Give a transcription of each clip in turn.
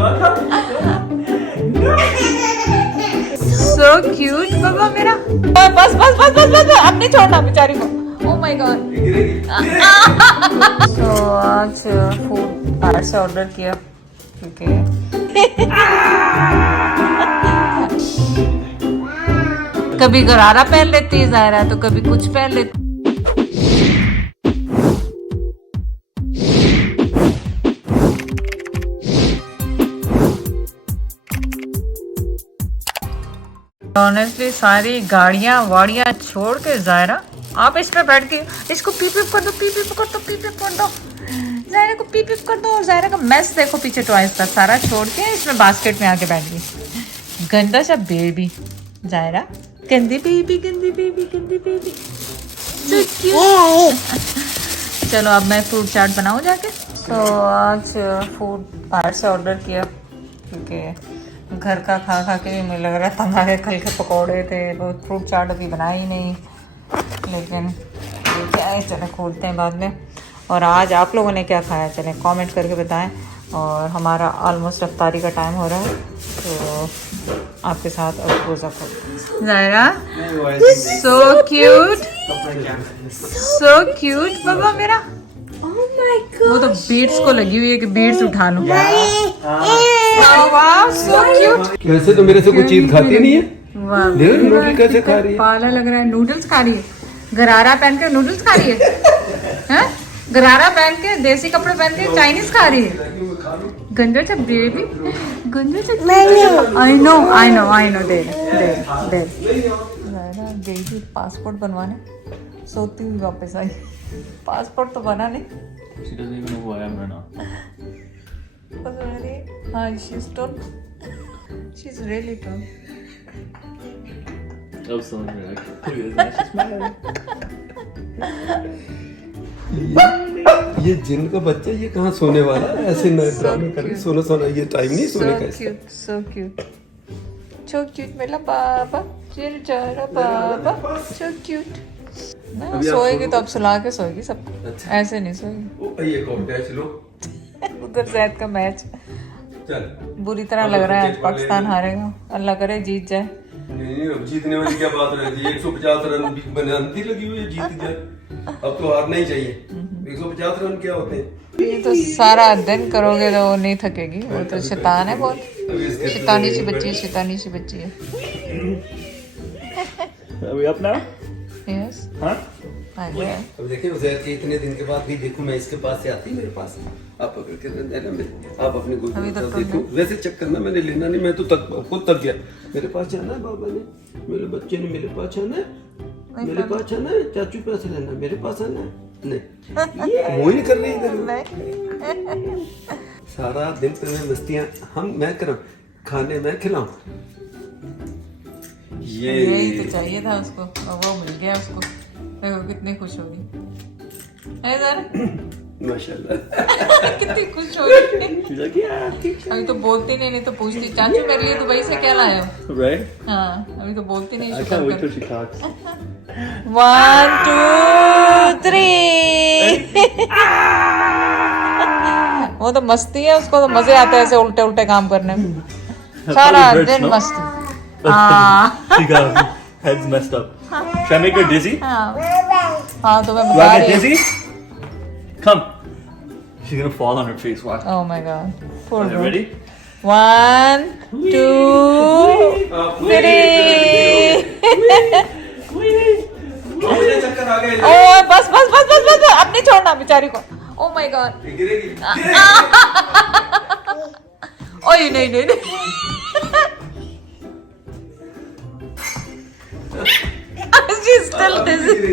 So cute बाबा मेरा। बस बस बस बस बस अब नहीं छोड़ना बेचारी को। Oh my god। तो आज फूड बाहर से ऑर्डर किया क्योंकि कभी गरारा पहन लेती है ज़ायरा तो कभी कुछ पहन लेती। ऑनेस्टली सारी गाड़ियां वाड़ियां छोड़ के ज़ायरा आप इस पे बैठ के इसको पी पी कर दो, पी पी कर दो, पी पी कर दो, ज़ायरा को पी पी कर दो। और ज़ायरा का मैस देखो पीछे टॉयज का सारा छोड़ के इसमें बास्केट में आके बैठ गई। गंदा सा बेबी ज़ायरा, गंदी बेबी, गंदी बेबी, गंदी बेबी। So cute। चलो अब मैं फ्रूट चाट बनाऊँ जाके। तो आज फूड बाहर से ऑर्डर किया क्योंकि घर का खा खा के मुझे लग रहा है तंग आ गए। कल के पकौड़े थे तो फ्रूट चाट अभी बनाई ही नहीं, लेकिन क्या है चले खोलते हैं बाद में। और आज आप लोगों ने क्या खाया चलें कमेंट करके बताएं। और हमारा ऑलमोस्ट अफ्तारी का टाइम हो रहा है तो आपके साथ अब रोज़ा खोल। Zaira so cute, so cute बाबा मेरा। वो तो बीड्स को लगी हुई है कि बीड्स उठा लूं। So cute. कैसे तो मेरे से कोई चीज खाती नहीं है। नूडल कैसे खा रही है? पाला लग रहा है नूडल्स खा रही है। गरारा पहन के नूडल्स खा रही है, गरारा पहन के देसी कपड़े पहन के चाइनीज खा रही है। गंजा सा बेबी, गंजा सा। I know I know I know. दे गई थी पासपोर्ट बनवाने, सोती हुई वापस आई। पासपोर्ट तो बना नहीं। She doesn't even know who I am right now. हाँ, she's tall. She's really tall. I was telling her like, look at this, she's ये जिन का बच्चा ये कहाँ सोने वाला है? ऐसे न ड्रामे करे सोना सोना, ये टाइम नहीं सोने का। So cute, so cute. So cute मेरा बाबा, ज़ायरा बाबा, so cute. ना सोएगी तो अब सुला के सोएगी सबको। अच्छा। ऐसे नहीं सोएगी। ये कौन कैच लो? उधर जैद का मैच चल बुरी तरह लग रहा है। आज पाकिस्तान हारेगा, अल्लाह करे जीत जाए। नहीं अब जीतने वाली क्या बात रहती है। 150 रन बनाती लगी हुई है, जीत जाए। अब तो हारना ही चाहिए। 150 रन क्या होते हैं? ये तो सारा दिन करोगे तो वो नहीं थकेगी। वो तो शैतान है बहुत, शैतानी सी बच्ची है, शैतानी सी बच्ची है। Are we up now? Yes हाँ? अब देखिए उज़ैर के इतने दिन के बाद भी देखो मैं इसके पास से आती मेरे पास आप पकड़ के है ना, आप अपने गुरु देखो। वैसे चक्कर ना मैंने लेना नहीं, मैं तो खुद तक गया। मेरे पास जाना है बाबा ने, मेरे बच्चे ने मेरे पास आना है, मेरे पास आना है, चाचू पैसे लेना मेरे पास आना है। नहीं ये मोह नहीं कर रही इधर। सारा दिन तुम्हें मस्तियाँ मैं करूँ, खाने मैं खिलाऊं। यही तो चाहिए था उसको और वो मिल गया उसको। देखो कितनी खुश होगी है ज़ायरा। माशाल्लाह कितनी खुश हो रही है। She's like, yeah. अभी तो बोलती नहीं तो पूछती चाचू मेरे लिए दुबई से क्या लाए हो। Right? हाँ अभी तो बोलती नहीं। I can't wait till she talks. 1 2 3। वो तो मस्ती है, उसको तो मजे आते हैं ऐसे उल्टे उल्टे काम करने में। सारा दिन मस्ती। She got her head's messed up. Should I make her dizzy? हाँ तो मैं You बता wanna get रही हूँ। dizzy? Come. She's gonna fall on her face. Watch. Oh my god. Poor Okay, girl. ready? 1 2 3। चक्कर आ गए। ओ बस बस बस बस बस अब नहीं छोड़ना बेचारी को। Oh my god। ओए नहीं नहीं नहीं। She's still dizzy।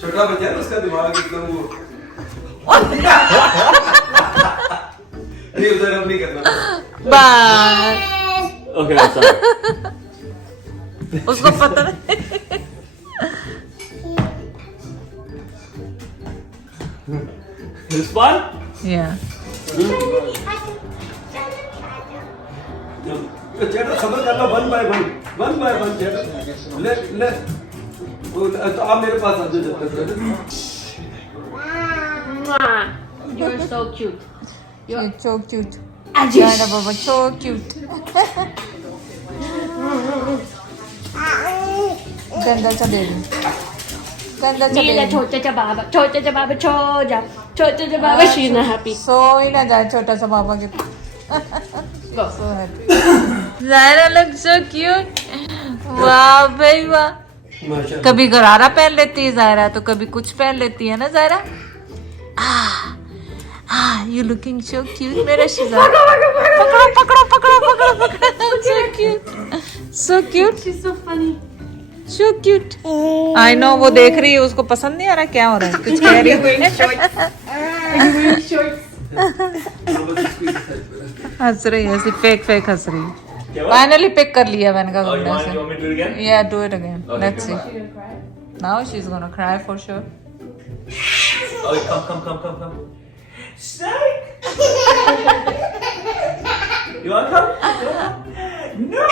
छोटा बच्चा है उसका दिमाग एकदम वो। नहीं उधर अब नहीं करना। Bye. Okay, that's all right. उसको पता नहीं। This fun? Yeah। चेटा सबर कर लो, 1 by 1 चेटा ले तो आप मेरे पास आ जाओ जब तक। You're so cute. You're so cute। Zaira Baba, so cute. गंगाचा बेबी, गंगाचा Mila बेबी. छोट्याच्या बाबा, छोट्याच्या बाबा, छोट्याच्या बाबा, she's not happy. सोई ना जाए छोटा सा बाबा के. So happy. Zaira looks so cute. वाह भाई वाह. माशाल्लाह कभी गरारा पहन लेती है जायरा तो कभी कुछ पहन लेती है ना Zaira. You looking so cute मेरा शिजा. पकड़ो पकड़ो पकड़ो पकड़ो पकड़ो. सो cute, so cute, She's so funny. So cute. I know वो देख रही है, उसको पसंद नहीं आ रहा क्या हो रहा है, कुछ कह रही है. हंस रही है ऐसी फेक फेक हंस रही है. फाइनली पिक कर लिया मैंने कहा You गुड्डा want से. me to do it again? Yeah, do it again. Okay, Let's come see. Now she's gonna cry for sure. Oh, come. Snake! You want to come? No!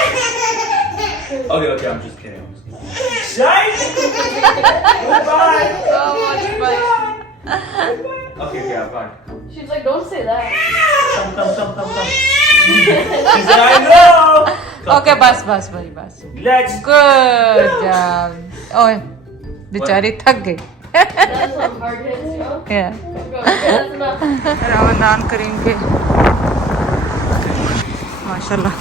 Okay, I'm just kidding. Snake! Goodbye! Okay, I'm fine. She's like, don't say that. Come. She said, I know! Come. Okay, बस भाई बस. Let's Good job. ओए बेचारी थक गई. That's some hard hits, you know? Yeah. That's enough. Ramzan करीम के माशाल्लाह.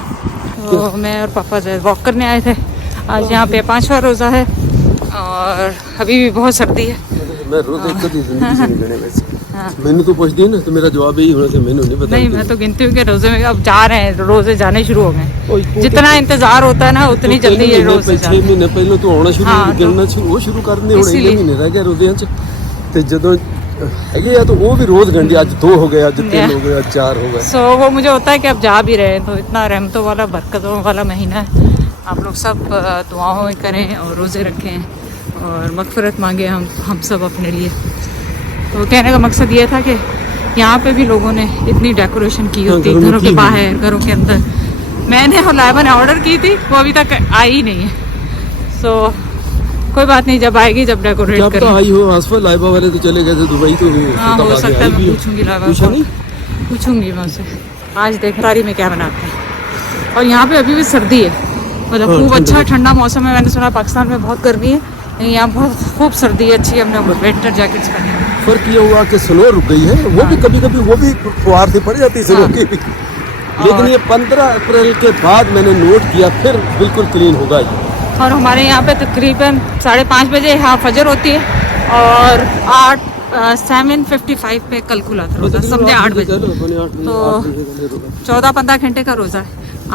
तो मैं और पापा जो वॉक करने आए थे. आज यहाँ पे 5वां रोज़ा है और अभी भी बहुत सर्दी है. मैं रोज एक कभी जिंदगी से नहीं गने वैसे. मैंने तो पूछ दी ना तो मेरा जवाब यही होना था, मैंने नहीं बताया. नहीं मैं तो गिनती हूँ कि रोजे में अब जा रहे हैं, रोजे जाने शुरू हो गए. जितना इंतजार होता है ना उतनी जल्दी ये रोजे 6 महीने ਪਹਿਲਾਂ ਤੋਂ ਆਉਣਾ ਸ਼ੁਰੂ हाँ, ਕਰਨਾ ਸ਼ੁਰੂ ਉਹ ਸ਼ੁਰੂ ਕਰਨੇ ਹੁਣ इसीलिए। ਇੰਨੇ ਮਹੀਨੇ ਰਹਿ ਗਏ ਰੋਜ਼ਿਆਂ 'ਚ ਤੇ ਜਦੋਂ ਹੈਗੇ ਆ ਤਾਂ ਉਹ ਵੀ ਰੋਜ਼ ਗੰਢੇ. ਅੱਜ 2 ਹੋ गए, ਅੱਜ 3 हो गए, आज 4 हो गए. सो वो मुझे होता है कि अब जा भी रहे हैं तो इतना रहमतों वाला बरकतों वाला महीना है. आप लोग सब दुआओं में करें और रोज़े रखें और मगफरत मांगे हम सब अपने लिए. तो कहने का मकसद ये था कि यहाँ पे भी लोगों ने इतनी डेकोरेशन की होती है, घरों के बाहर, घरों के अंदर. मैंने और लाइबा ने ऑर्डर की थी, वो अभी तक आई ही नहीं है. सो कोई बात नहीं, जब आएगी जब डेकोरेट जब तो करेंगे. आई हो आसफा लाइबा वाले तो चले गए थे दुबई. तो हाँ हो सकता है मैं पूछूंगी लाइबा पूछा को. नहीं? पूछूंगी मैं उससे. आज देख तारी में क्या बनाते हैं. और यहाँ पे अभी भी सर्दी है, मतलब हाँ, खूब ठंड अच्छा है. ठंडा मौसम है. मैंने सुना पाकिस्तान में बहुत गर्मी है, लेकिन यहाँ बहुत खूब सर्दी है अच्छी. हमने विंटर जैकेट्स पहने हैं. फर्क ये हुआ कि स्नो रुक गई है. वो भी कभी कभी वो भी फुहार से पड़ जाती है स्नो की भी. लेकिन ये 15 अप्रैल के बाद मैंने नोट किया फिर बिल्कुल क्लीन होगा ये. और हमारे यहाँ पे तकरीबन 5:30 बजे यहाँ फजर होती है और 7:55 पे कल खुला था रोज़ा, समझे 8 बजे. तो 14-15 घंटे का रोज़ा है.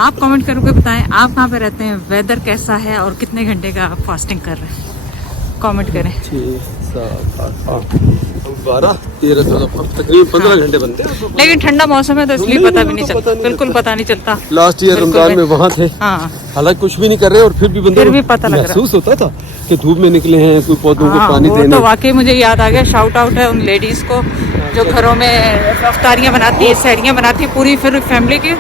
आप कमेंट करके बताएं आप कहाँ पे रहते हैं, वेदर कैसा है और कितने घंटे का आप फास्टिंग कर रहे हैं. कमेंट करें. 6, 7, 8, 12, 13, 14 तकरीबन 15 घंटे बनते हैं. लेकिन ठंडा मौसम है तो इसलिए नहीं, पता नहीं, भी नहीं तो चलता, पता नहीं बिल्कुल लगता. पता नहीं चलता. लास्ट ईयर बिल्कुल रमजान में भी. वहाँ थे, हाँ हालांकि कुछ भी नहीं कर रहे और फिर भी बंदे फिर भी पता लग रहा. महसूस होता था कि धूप में निकले हैं, कोई पौधों को हाँ, पानी वो देने. तो वाकई मुझे याद आ गया. शाउट आउट है उन लेडीज को जो घरों में अफ्तारियां बनाती है, सैरियां बनाती है, पूरी फिर फैमिली की.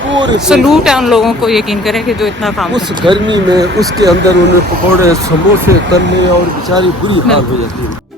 सलूट है उन लोगों को, यकीन करें कि जो इतना काम उस गर्मी में उसके अंदर उन्हें पकौड़े समोसे तलने और बेचारी बुरी हाल हो जाती है.